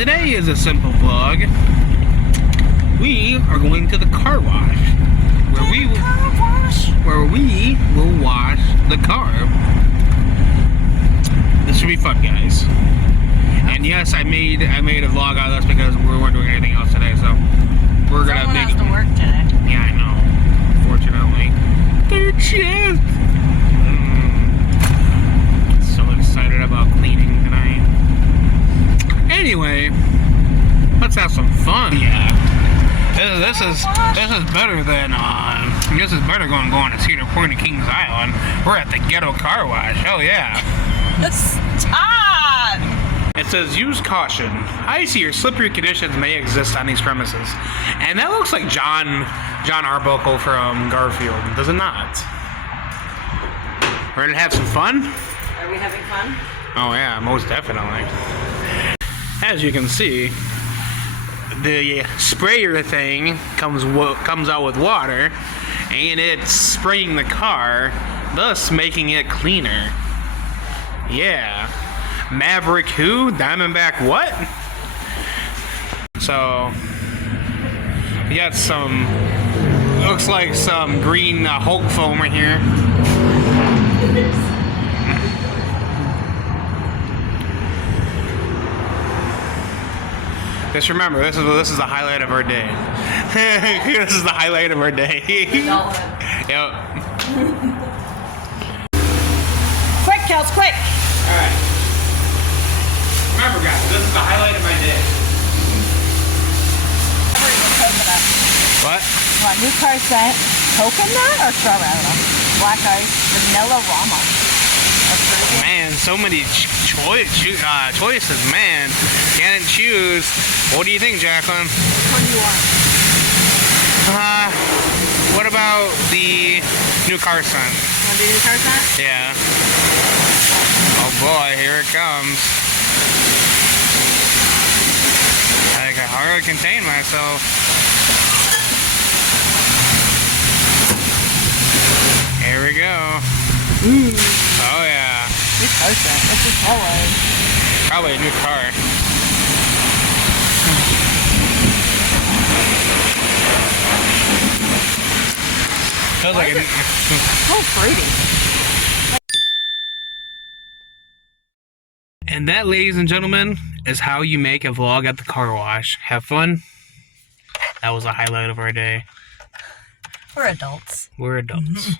Today is a simple vlog. We are going to the car wash, where we will wash the car. This should be fun, guys. And yes, I made a vlog out of this because we weren't doing anything else today, so we're gonna Someone make. has to work today. Yeah, I know. Fortunately, third shift. So excited about cleaning tonight. Anyway, let's have some fun. Yeah. This is better than this is better than going to Cedar Point and Kings Island. We're at the ghetto car wash. Hell yeah. Stop! It says, use caution. Icy or slippery conditions may exist on these premises. And that looks like John Arbuckle from Garfield, does it not? Ready to have some fun? Are we having fun? Oh yeah, most definitely. As you can see, the sprayer thing comes out with water, and it's spraying the car, thus making it cleaner. Yeah. Maverick who? Diamondback what? So, we got some, looks like some green Hulk foam right here. Just remember, this is the highlight of our day. This is the highlight of our day. Yep. Quick, Kels, quick! Alright. Remember, guys, this is the highlight of my day. What? You want new car scent, coconut or strawberry? I don't know. Black ice, vanilla rama. Man, so many choices, man. Can't choose. What do you think, Jacqueline? What do you want? What about the new car scent? Want to do new car scent? Yeah. Oh boy, here it comes. I can hardly contain myself. Here we go. Ooh. Oh yeah. New car scent. What's this smell like? Probably a new car. Feels like it. So fruity. And that, ladies and gentlemen, is how you make a vlog at the car wash. Have fun. That was a highlight of our day. We're adults. We're adults.